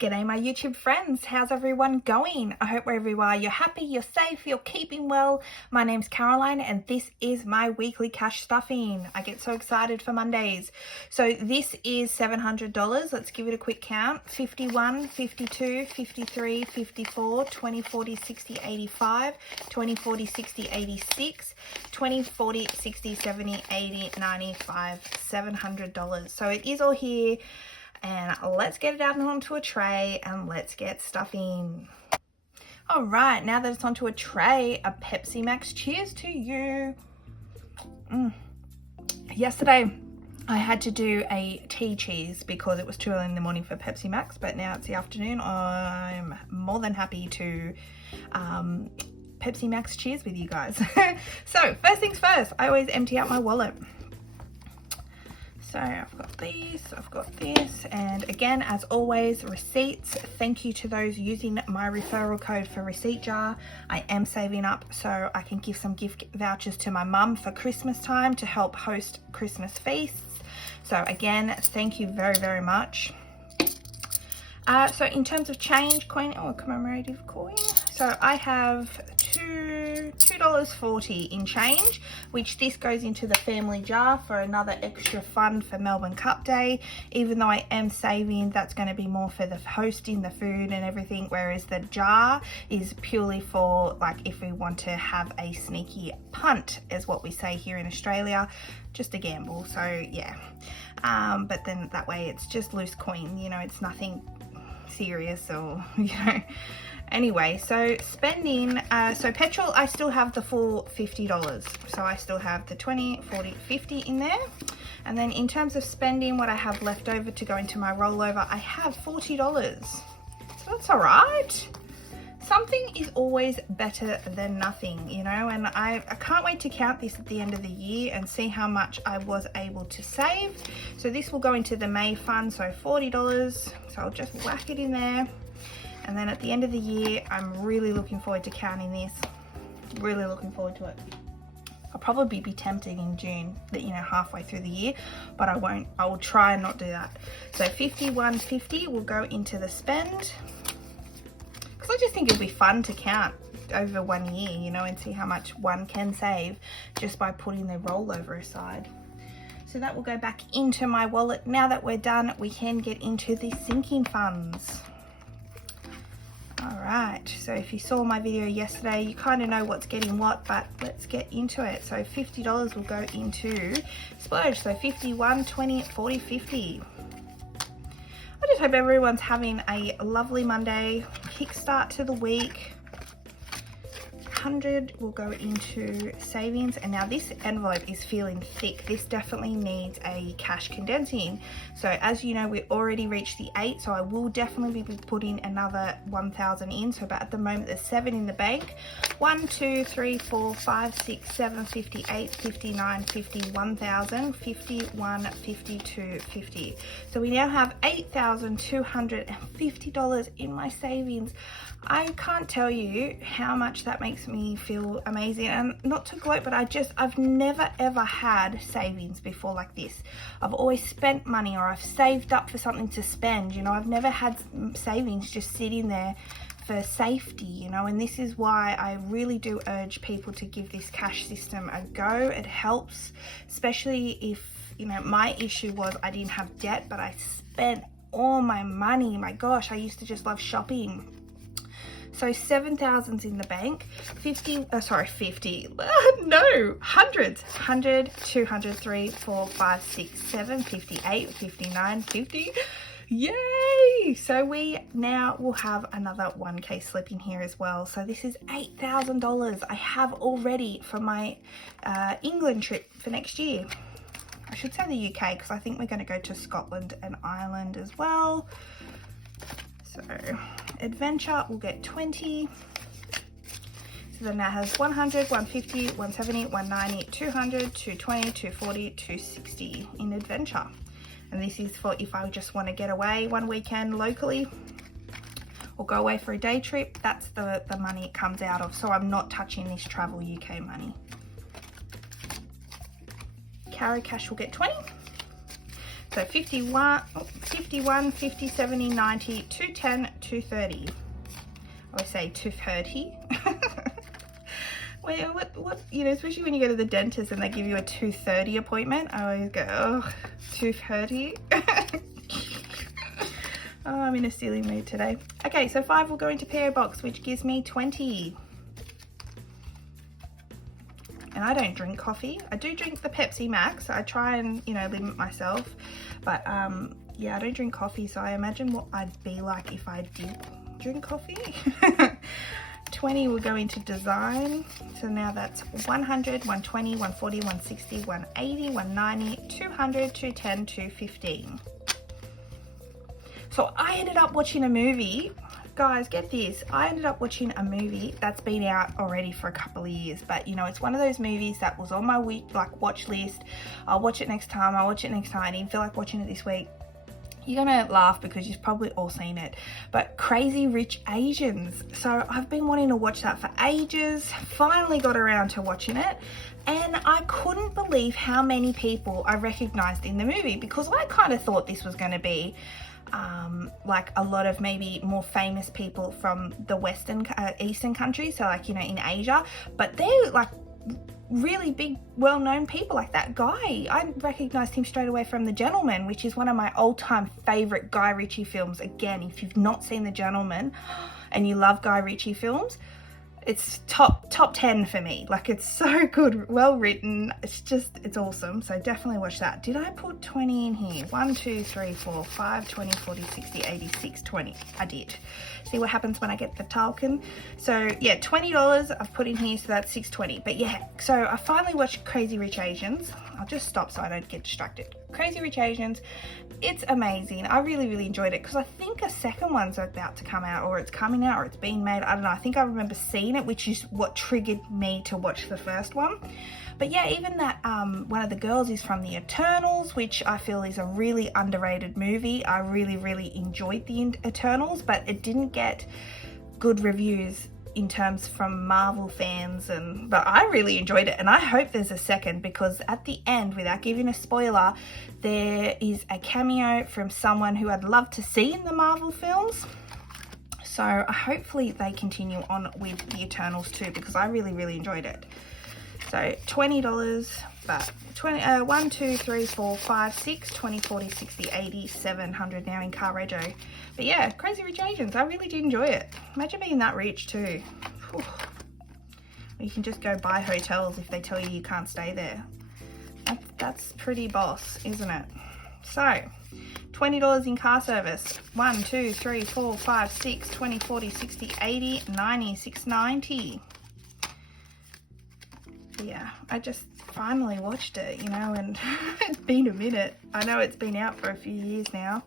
G'day my YouTube friends, how's everyone going? I hope wherever you are, you're happy, you're safe, you're keeping well. My name's Caroline and this is my weekly cash stuffing. I get so excited for Mondays. So this is $700. Let's give it a quick count. 51, 52, 53, 54, 20, 40, 60, 85, 20, 40, 60, 86, 20, 40, 60, 70, 80, 95, $700. So it is all here. And let's get it out onto a tray and let's get stuffing. All right, now that it's onto a tray, a Pepsi Max cheers to you. Yesterday, I had to do a tea cheers because it was too early in the morning for Pepsi Max, but now it's the afternoon. I'm more than happy to Pepsi Max cheers with you guys. So first things first, I always empty out my wallet. So I've got these, I've got this, and again, as always, receipts. Thank you to those using my referral code for receipt jar. I am saving up so I can give some gift vouchers to my mum for Christmas time to help host Christmas feasts. So again, thank you very, very much. So in terms of change, coin or commemorative coin, so I have $2.40 in change, which this goes into the family jar for another extra fund for Melbourne Cup Day. Even though I am saving, that's going to be more for the hosting, the food and everything, whereas the jar is purely for like if we want to have a sneaky punt, is what we say here in Australia, just a gamble. So yeah, but then that way it's just loose coin, you know, it's nothing serious or you know. Anyway, so spending, so petrol, I still have the full $50. So I still have the 20, 40, 50 in there. And then in terms of spending, what I have left over to go into my rollover, I have $40. So that's all right. Something is always better than nothing, you know, and I can't wait to count this at the end of the year and see how much I was able to save. So this will go into the May fund, so $40. So I'll just whack it in there. And then at the end of the year, I'm really looking forward to counting this. Really looking forward to it. I'll probably be tempted in June, you know, halfway through the year, but I won't. I will try and not do that. So $51.50 will go into the spend. Because I just think it'll be fun to count over 1 year, you know, and see how much one can save just by putting their rollover aside. So that will go back into my wallet. Now that we're done, we can get into the sinking funds. All right, so if you saw my video yesterday, you kind of know what's getting what, but let's get into it. So $50 will go into splurge. So 51, 20, 40, 50. I just hope everyone's having a lovely Monday, kickstart to the week. 100 will go into savings, and now this envelope is feeling thick. This definitely needs a cash condensing. So as you know, we already reached the 8, so I will definitely be putting another 1,000 in. So but at the moment there's 7 in the bank. 1, 2, 3, 4, 5, 6, 7, 58, 59, 50, 1,000, 51, 52, 50. So we now have $8,250 in my savings. I can't tell you how much that makes me feel amazing, and not to gloat, but I've never ever had savings before like this. I've always spent money, or I've saved up for something to spend, you know. I've never had savings just sitting there for safety, you know, and this is why I really do urge people to give this cash system a go. It helps, especially if, you know, my issue was I didn't have debt, but I spent all my money. My gosh, I used to just love shopping. So 7,000's in the bank, 50, no, hundreds, 100, 200, 3, 4, 5, 6, 7, 58, 59, 50, yay! So we now will have another 1K slip in here as well. So this is $8,000 I have already for my England trip for next year. I should say the UK, because I think we're going to go to Scotland and Ireland as well. So adventure will get 20. So then that has 100, 150, 170, 190, 200, 220, 240, 260 in adventure. And this is for if I just want to get away one weekend locally or go away for a day trip. That's the money it comes out of. So I'm not touching this travel UK money. CAROCASH will get 20. So 51, 50, 70, 90, 210, 230. I would say 230. Wait, what, you know, especially when you go to the dentist and they give you a 2:30 appointment, I always go, oh, 2:30. Oh, I'm in a silly mood today. Okay, so 5 will go into PO Box, which gives me 20. And I don't drink coffee. I do drink the Pepsi Max. I try and, you know, limit myself. But yeah, I don't drink coffee, so I imagine what I'd be like if I did drink coffee. 20 will go into design. So now that's 100, 120, 140, 160, 180, 190, 200, 210, 215. So I ended up watching a movie. Guys, get this. I ended up watching a movie that's been out already for a couple of years, but you know, it's one of those movies that was on my watch list. I'll watch it next time. I'll watch it next time. I didn't feel like watching it this week. You're gonna laugh because you've probably all seen it, but Crazy Rich Asians. So I've been wanting to watch that for ages. Finally got around to watching it, and I couldn't believe how many people I recognized in the movie, because I kind of thought this was going to be like a lot of maybe more famous people from the Eastern countries, so like, you know, in Asia, but they're like really big, well-known people. Like that guy, I recognized him straight away from The Gentleman, which is one of my all-time favorite Guy Ritchie films. Again, if you've not seen The Gentleman and you love Guy Ritchie films, it's top 10 for me. Like, it's so good, well written. It's awesome. So definitely watch that. Did I put 20 in here? 1, 2, 3, 4, 5, 20, 40, 60, 80, 6, 20. I did. See what happens when I get the token. So yeah, $20 I've put in here, so that's $6.20. But yeah, so I finally watched Crazy Rich Asians. I'll just stop so I don't get distracted. Crazy Rich Asians, it's amazing. I really, really enjoyed it, because I think a second one's about to come out, or it's coming out, or it's being made. I don't know. I think I remember seeing it, which is what triggered me to watch the first one. But yeah, even that one of the girls is from the Eternals, which I feel is a really underrated movie. I really, really enjoyed the Eternals, but it didn't get good reviews in terms from Marvel fans, but I really enjoyed it, and I hope there's a second, because at the end, without giving a spoiler, there is a cameo from someone who I'd love to see in the Marvel films. So hopefully they continue on with the Eternals too, because I really, really enjoyed it. So $20, but 1, 2, 3, 4, 5, 6, 20, 40, 60, 80, 700 now in car rego. But yeah, Crazy Rich Asians, I really did enjoy it. Imagine being that rich too. Whew. You can just go buy hotels if they tell you can't stay there. That's pretty boss, isn't it? So $20 in car service. 1, 2, 3, 4, 5, 6, 20, 40, 60, 80, 90, 690. Yeah, I just finally watched it, you know, and it's been a minute. I know it's been out for a few years now.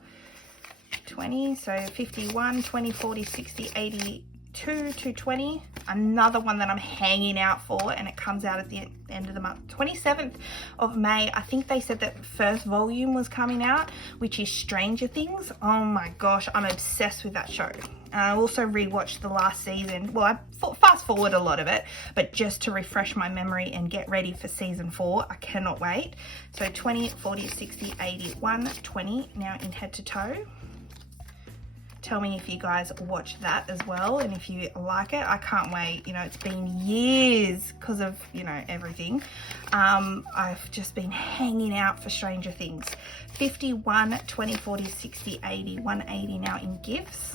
20, so 51, 20, 40, 60, 80, 220. Another one that I'm hanging out for, and it comes out at the end of the month, 27th of May. I think they said that first volume was coming out, which is Stranger Things. Oh my gosh, I'm obsessed with that show. I also rewatched the last season. Well, I fast forward a lot of it, but just to refresh my memory and get ready for season 4. I cannot wait. So 20, 40, 60, 80, 120 now in head to toe. Tell me if you guys watch that as well, and if you like it. I can't wait. You know, it's been years because of, you know, everything. I've just been hanging out for Stranger Things. 51, 20, 40, 60, 80, 180 now in gifts.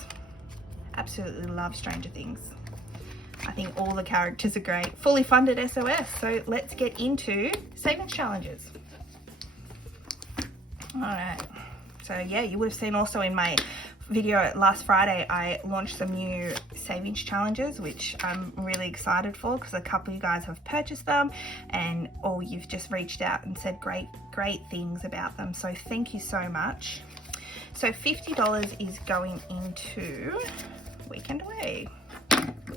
Absolutely love Stranger Things. I think all the characters are great. Fully funded SOS. So let's get into savings challenges. All right. So yeah, you would have seen also in my video last Friday, I launched some new savings challenges, which I'm really excited for, because a couple of you guys have purchased them, and or you've just reached out and said great things about them. So thank you so much. So $50 is going into Weekend Away.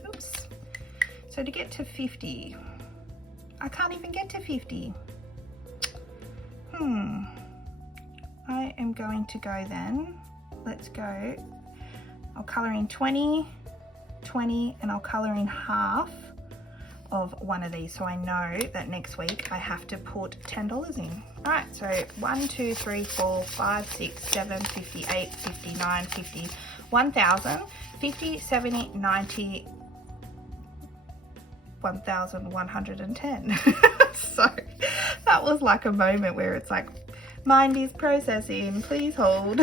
Oops. So to get to 50, I can't even get to 50. I am going to go then. Let's go. I'll colour in 20, 20, and I'll colour in half of one of these, so I know that next week I have to put $10 in. All right, so 1 2 3 4 5 6 7 58 59 50 1000 50 70 90 1110. So that was like a moment where it's like, mind is processing, please hold.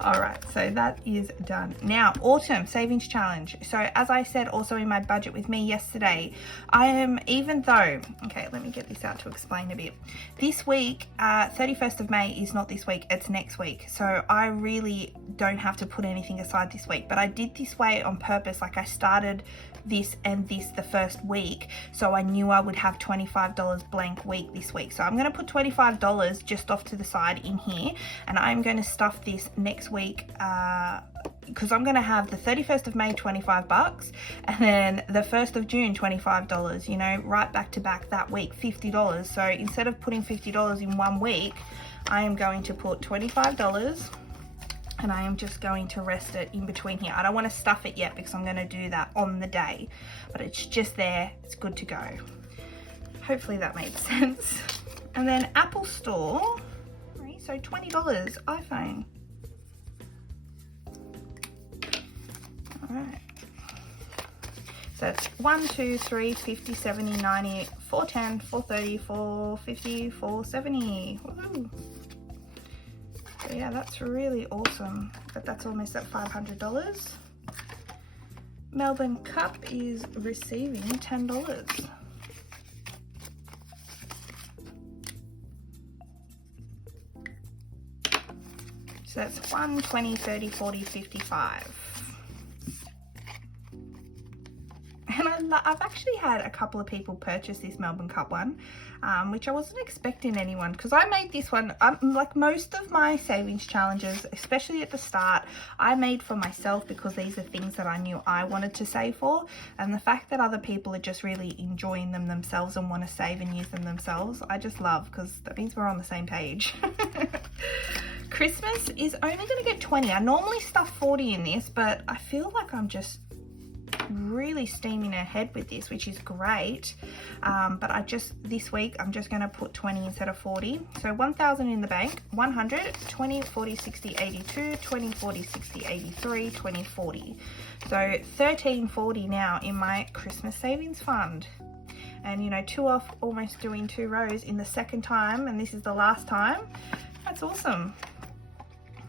All right, so that is done. Now, autumn savings challenge. So as I said also in my budget with me yesterday, I am, even though, okay, let me get this out to explain a bit. This week, 31st of May is not this week, it's next week. So I really don't have to put anything aside this week, but I did this way on purpose. Like I started this and this the first week, so I knew I would have $25 blank week this week. So I'm going to put $25 just off to the side in here, and I'm going to stuff this next week because I'm going to have the 31st of May $25 and then the 1st of June $25, you know, right back to back that week, $50. So instead of putting $50 in one week, I am going to put $25 and I am just going to rest it in between here. I don't want to stuff it yet because I'm going to do that on the day, but it's just there, it's good to go. Hopefully that made sense. And then Apple Store, so $20 iPhone. All right. So it's 1 2 3 50 70 90 410 430 450 470. Woohoo. So yeah, that's really awesome, but that's almost at $500. Melbourne Cup is receiving $10. So that's 1 20 30 40 55. And I've actually had a couple of people purchase this Melbourne Cup one, which I wasn't expecting anyone, because I made this one, like most of my savings challenges, especially at the start, I made for myself because these are things that I knew I wanted to save for. And the fact that other people are just really enjoying them themselves and want to save and use them themselves, I just love, because that means we're on the same page. Christmas is only going to get 20. I normally stuff 40 in this, but I feel like I'm just really steaming ahead with this, which is great. But this week I'm just going to put 20 instead of 40. So 1,000 in the bank, 100, 20, 40, 60, 82, 20, 40, 60, 83, 20, 40. So 1340 now in my Christmas savings fund. And you know, 2 off, almost doing 2 rows in the second time, and this is the last time. That's awesome.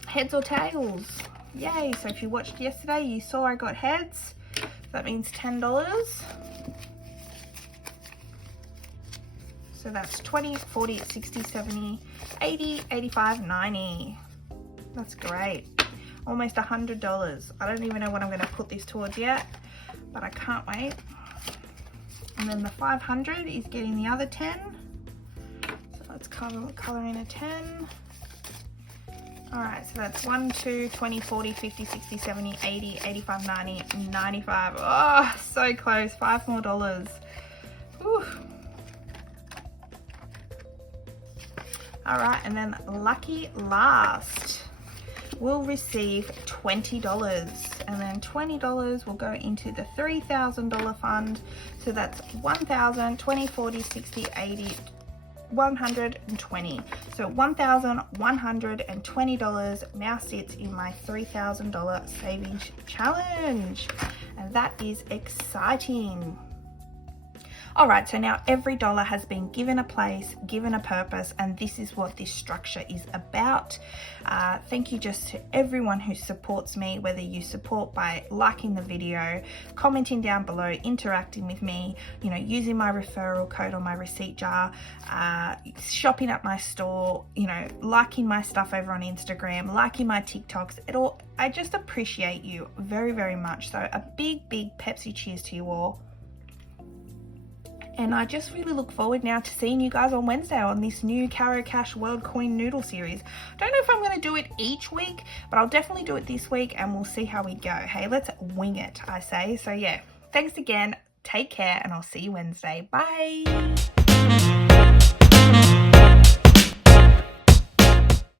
Heads or tails? Yay. So if you watched yesterday, you saw I got heads. That means $10. So that's 20, 40, 60, 70, 80, 85, 90. That's great. Almost $100. I don't even know what I'm going to put this towards yet, but I can't wait. And then the 500 is getting the other 10. So let's color in a 10. All right, so that's 1, 2, 20, 40, 50, 60, 70, 80, 85, 90, 95. Oh, so close. $5 more. Whew. All right, and then lucky last will receive $20, and then $20 will go into the $3,000 fund. So that's 1,000, 20, 40, 60, 80, 120. So $1,120 now sits in my $3,000 savings challenge, and that is exciting. All right, so now every dollar has been given a place, given a purpose, and this is what this structure is about. Thank you just to everyone who supports me, whether you support by liking the video, commenting down below, interacting with me, you know, using my referral code on my receipt jar, shopping at my store, you know, liking my stuff over on Instagram, liking my TikToks. I just appreciate you very, very much. So a big, big Pepsi cheers to you all. And I just really look forward now to seeing you guys on Wednesday on this new CAROCASH World Coin Noodle series. Don't know if I'm going to do it each week, but I'll definitely do it this week and we'll see how we go. Hey, let's wing it, I say. So yeah, thanks again. Take care and I'll see you Wednesday. Bye.